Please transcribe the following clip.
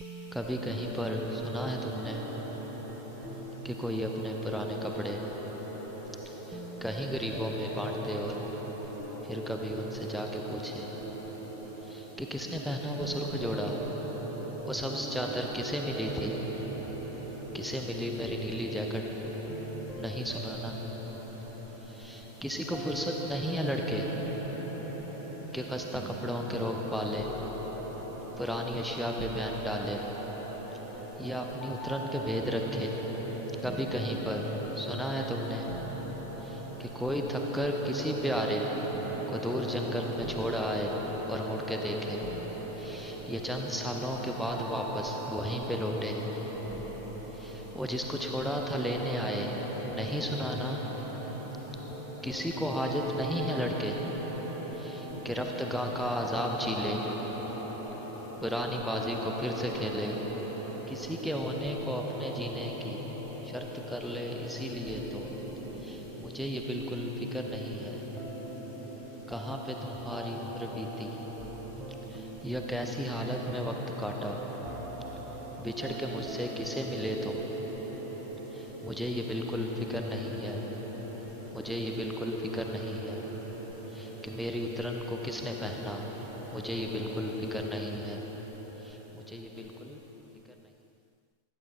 کبھی کہیں پر سنا ہے تم نے کہ کوئی اپنے پرانے کپڑے کہیں غریبوں میں بانٹتے اور پھر کبھی ان سے جا کے پوچھے کہ کس نے پہنا وہ سرخ جوڑا، وہ سبز چادر کسے ملی تھی، کسے ملی میری نیلی جیکٹ؟ نہیں سنانا کسی کو فرصت نہیں ہے لڑکے کہ خستہ کپڑوں کے روگ پالے، پرانی اشیاء پہ بین ڈالے یا اپنی اترن کے بھید رکھے۔ کبھی کہیں پر سنا ہے تم نے کہ کوئی تھک کر کسی پیارے کو دور جنگل میں چھوڑ آئے اور مڑ کے دیکھے، یہ چند سالوں کے بعد واپس وہیں پہ لوٹے، وہ جس کو چھوڑا تھا لینے آئے؟ نہیں سنانا کسی کو حاجت نہیں ہے لڑکے کہ رفت گاہ کا عذاب جھیلے، پرانی بازی کو پھر سے کھیلے، کسی کے ہونے کو اپنے جینے کی شرط کر لے۔ اسی لیے تو مجھے یہ بالکل فکر نہیں ہے کہاں پہ تمہاری عمر بیتی یا کیسی حالت میں وقت کاٹا، بچھڑ کے مجھ سے کسے ملے تو مجھے یہ بالکل فکر نہیں ہے، مجھے یہ بالکل فکر نہیں ہے کہ میری اترن کو کس نے پہنا، مجھے یہ بالکل فکر نہیں ہے، مجھے یہ بالکل